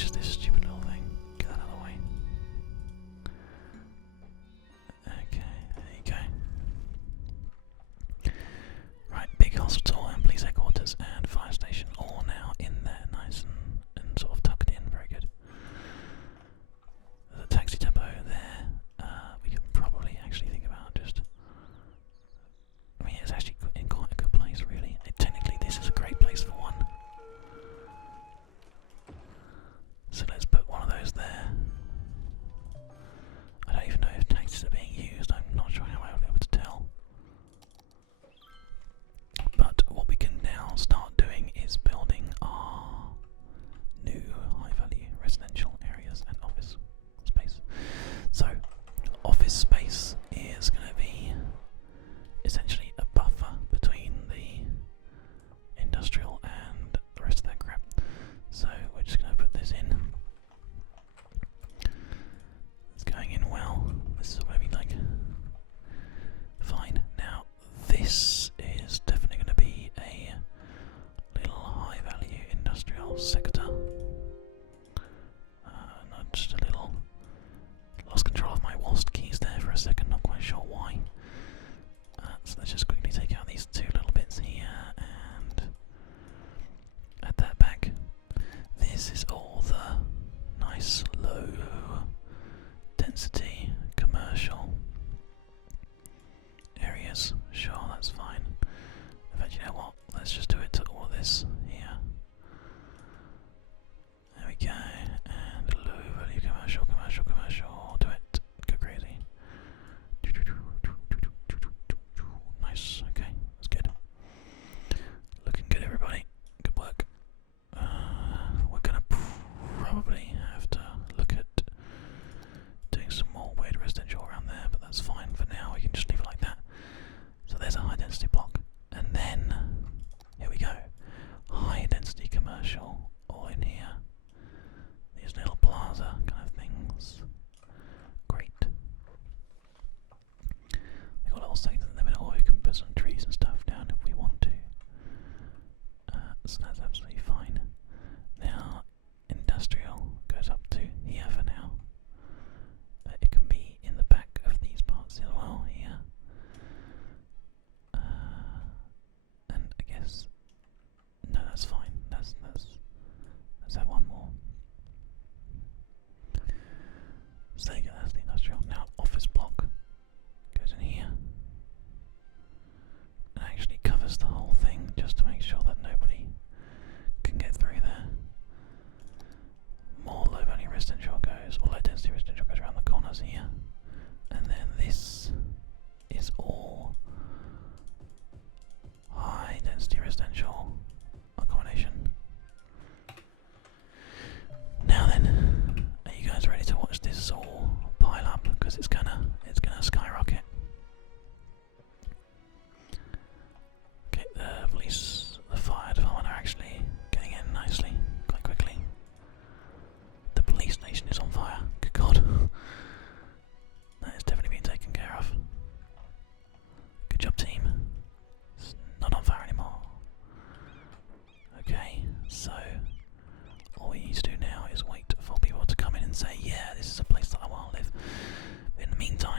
it's just this stupid little thing. Get that out of the way. Okay, there you go. Right, big hospital and police headquarters and fire station all now in there, nice and sort of tucked in. Very good. There's a taxi depot there. We could probably actually think about just. I mean, it's actually in quite a good place, really. Technically, this is a great place for one. So let's put one of those there. I don't even know if taxis are being used. I'm not sure how I will be able to tell. But what we can now start doing is building our new high-value residential areas and office space. So, office space is going to be essentially a buffer between the industrial and the rest of that crap. So we're just going to put this in. It's going in well. This is what I mean, like. Fine. Now, this is definitely going to be a little high-value industrial sector. Not just a little. Lost control of my WASD keys there for a second. Not quite sure why. So let's just quickly take out these two little bits here and add that back. This is all the nice low density commercial areas. Sure, that's fine. In fact, you know what? Let's just do it to all of this here. There we go. And low value commercial. Do it. Go crazy. Nice. Okay, that's good. Looking good, everybody. Good work. We're gonna probably have to look at doing some more weird residential around there, but that's fine for now. We can just leave it like that. So there's a high density block, and then here we go. High density commercial all in here. These little plaza kind of things. Great. We've got little sections in the middle. We can put some trees and stuff down if we want to. So that's absolutely fine. Now, industrial goes up to here for now. It can be in the back of these parts as well here. And I guess no, that's fine. Let's have one more. So there you go. That's the industrial. Now, office block goes in here. And actually covers the whole thing just to make sure that nobody can get through there. More low value residential goes, or low density residential goes around the corners here. And then this is all high density residential accommodation. Now then, are you guys ready to watch this all pile up? Because it's gonna skyrocket. Okay, the police, the fire department are actually getting in nicely, quite quickly. The police station is on fire. Good God. That is definitely being taken care of. Good job, team. It's not on fire anymore. Okay, so all we need to do now is wait for people to come in and say, yeah, this is a place that I want to live. In the meantime,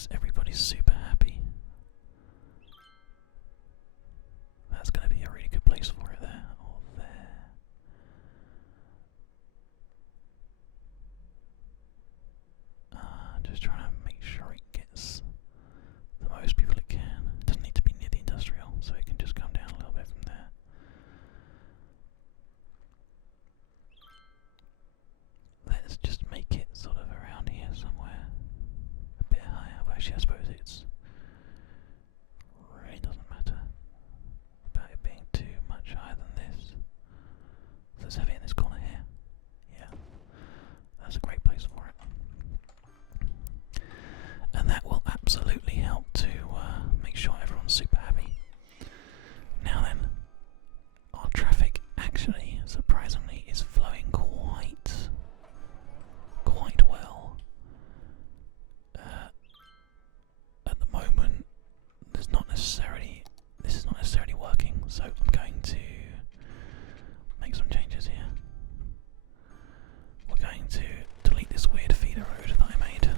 makes everybody super happy. That's going to be a really good place for it there. Or there. Just trying to make sure it gets the most people it can. It doesn't need to be near the industrial, so it can just come down a little bit from there. Let's just make it sort of around here somewhere. A bit higher. Well, actually, I suppose it's really doesn't matter about it being too much higher than this. So let's have it in this corner here. Yeah, that's a great place for it. And that will absolutely help to make sure everyone's super happy. Now then, our traffic actually, surprisingly, is flowing quite well. At the moment, this is not necessarily working, so I'm going to make some changes here. We're going to delete this weird feeder road that I made.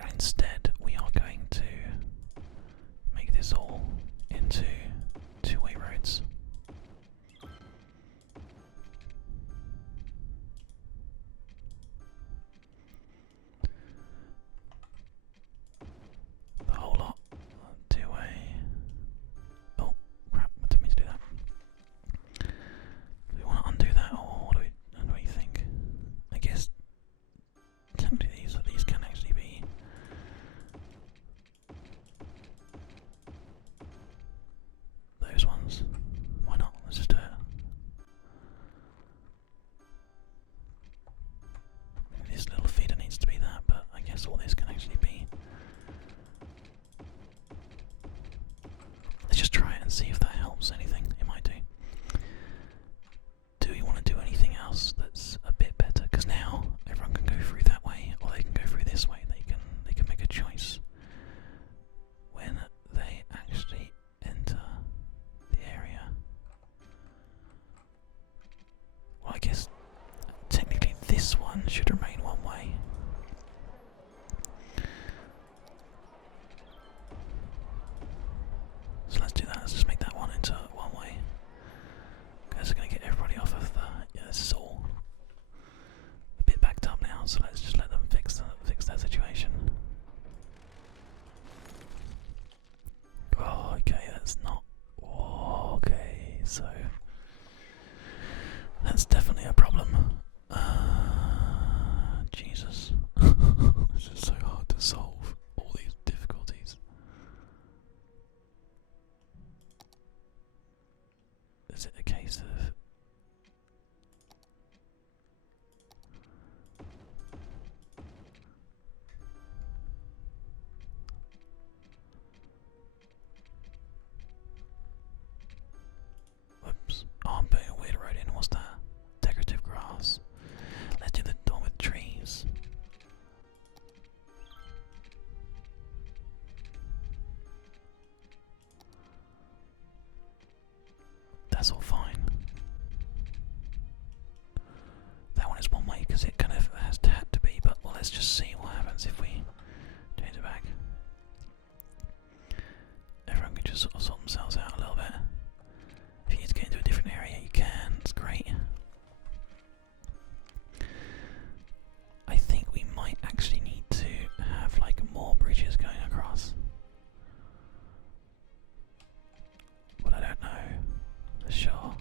And instead, we are going to make this all into two-way roads. The whole lot two-way. Oh crap! I didn't mean to do that. Do we want to undo that, or what do we think? I guess technically these can actually be. Those ones. Why not? Let's just do it. This little feeder needs to be that, but I guess all this can actually be. Let's just try it and see if that helps anything. It might do. Do we want to do anything else that's a bit better? Because now everyone can go through that way, or they can go through this way. They can make a choice when they actually enter the area. Well, I guess technically this one should remain one way. So let's do that. Let's just make that one into one way. Because we're going to get everybody off of the. Yeah, this is all a bit backed up now. So let's just let them fix that situation. Oh, okay, that's not. Okay, so that's definitely a problem. Jesus. This is so hard to solve. All these difficulties. Is it a case of. Whoops. Oh, I'm putting a weird road in. What's that? Decorative grass. Let's do the one with trees. That's all fine. That one is one way because it kind of has to be, but well, let's just see what happens if we change it back. Everyone can just sort of sort themselves out a little bit. If you need to get into a different area, you can. It's great. I think we might actually need to have like more bridges going across. But I don't know for sure.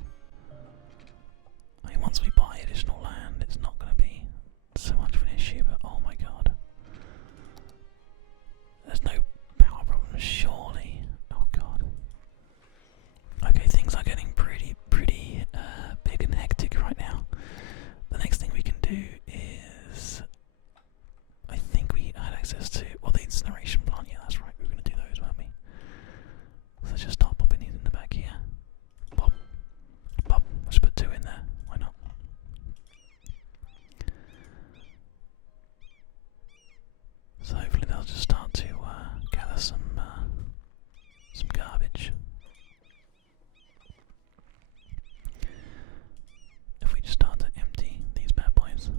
I mean, once we buy additional land, it's not going to be so much of an issue, but oh my god. There's no power problem, surely. Oh god. Okay, things are getting pretty big and hectic right now. The next thing we can do is, I think we had access to, well, the incineration plant. Yeah, that's right. We were going to do those, weren't we? So let's just start popping these in the back here. Pop, pop. Let's put two in there. Why not? So hopefully they'll just start to gather some garbage. If we just start to empty these bad boys.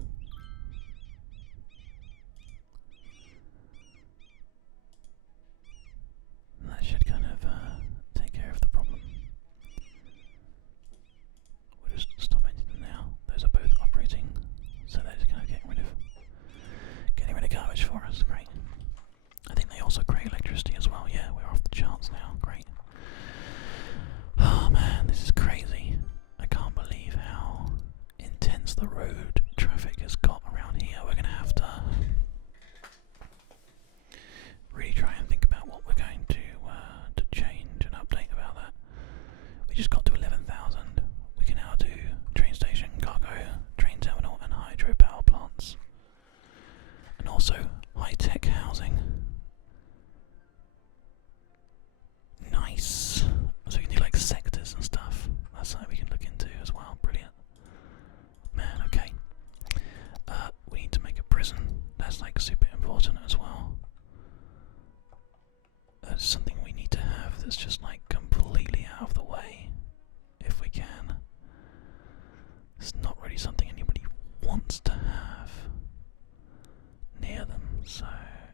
So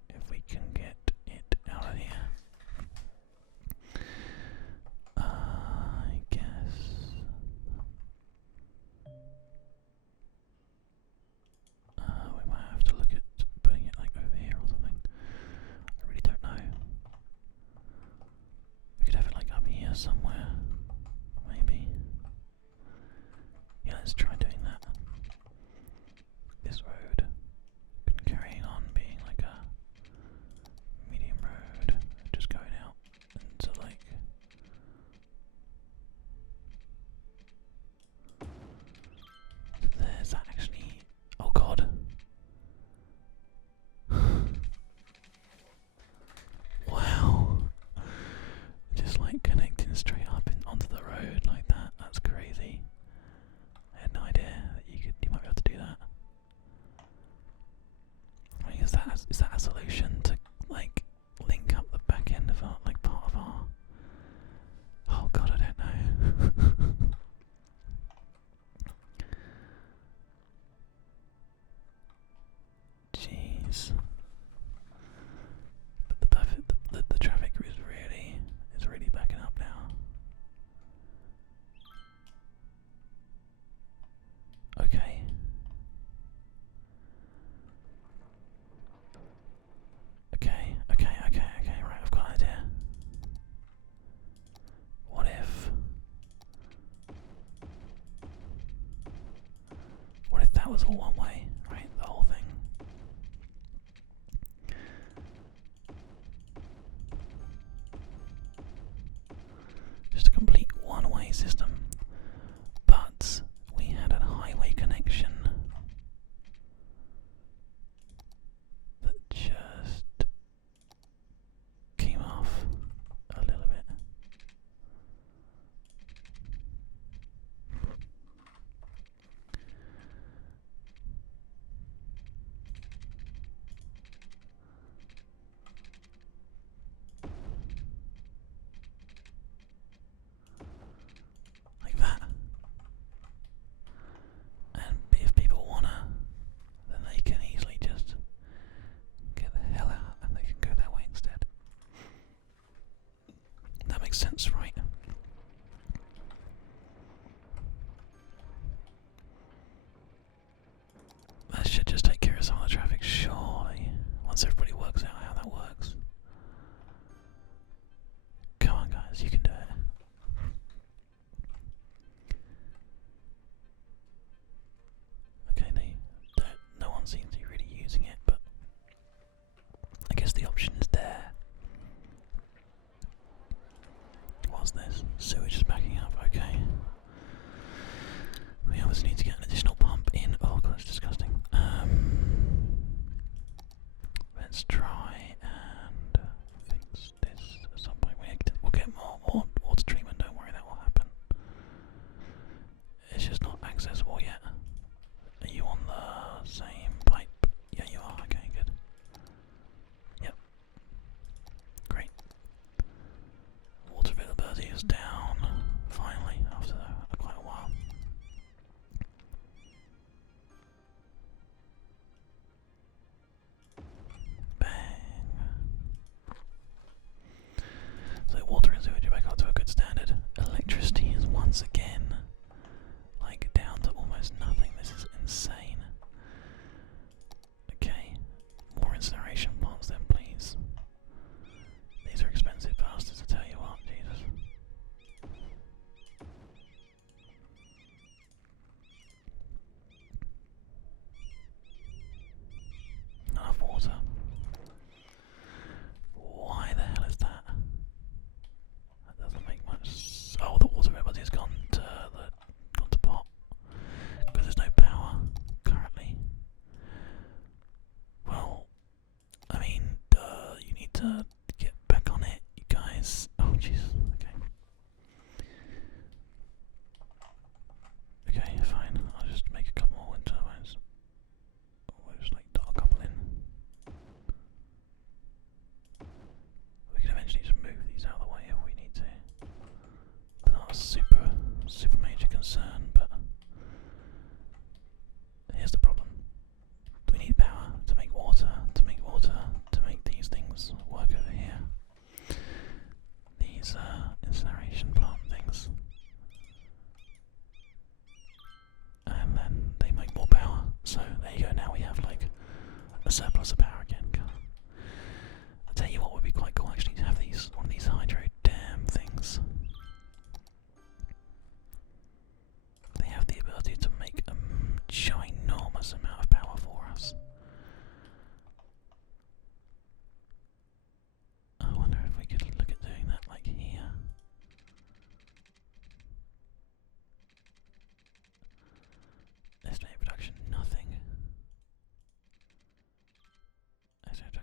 if we can get it out of here, I guess we might have to look at putting it like over here or something. I really don't know. We could have it like up here somewhere, maybe. Yeah, let's try doing that. This road can carry on being like a medium road, just going out into like there's that actually. Oh god. Wow. Just like connecting straight up onto the road like that. That's crazy. I had no idea that you might be able to do that. I mean, is that a solution to like link up the back end of our like part of our? Oh god, I don't know. Jeez. But the traffic is really backing up now. Okay. Okay, right, I've got an idea. What if that was all one way, right? The whole thing. Just a complete one-way system. But we had a highway connection that just came off a little bit. Like that. And if people wanna, then they can easily just get the hell out and they can go that way instead. That makes sense, right? That should just take care of some of the traffic, surely. Once everybody works out how that works. Come on, guys, you can do it. Okay, no one seems to be really using it, but I guess the option is there. What's this? Sewage is backing up, okay. We obviously need to get an additional pump in. Oh god, it's disgusting. Let's try and fix this at some point. We'll get more water treatment, don't worry, that will happen. It's just not accessible yet. Are you on the same pipe? Yeah, you are, okay, good. Yep. Great. Water availability is down, finally, after quite a while. So water and sewage are back up to a good standard. Electricity is once again like down to almost nothing. This is insane. Okay, more incineration plants then, please. These are expensive bastards, I tell you what, Jesus. Enough water. Why the hell is that? That doesn't make much. Oh, the water availability has gone to pot because there's no power currently. Well, I mean, you need to get back on it, you guys. Oh, Jesus. Okay. Okay, fine. I'll just make a couple more wind turbines. We'll just like dot a couple in. We can eventually just move these out of the way if we need to. They're not a super major concern, but here's the problem. We need power to make water. To make water, surplus of power again. I'll tell you what would be quite cool actually to have these one of these hydro dam things. They have the ability to make a ginormous amount of power for us. I wonder if we could look at doing that like here. Estimate production, nothing. Estimate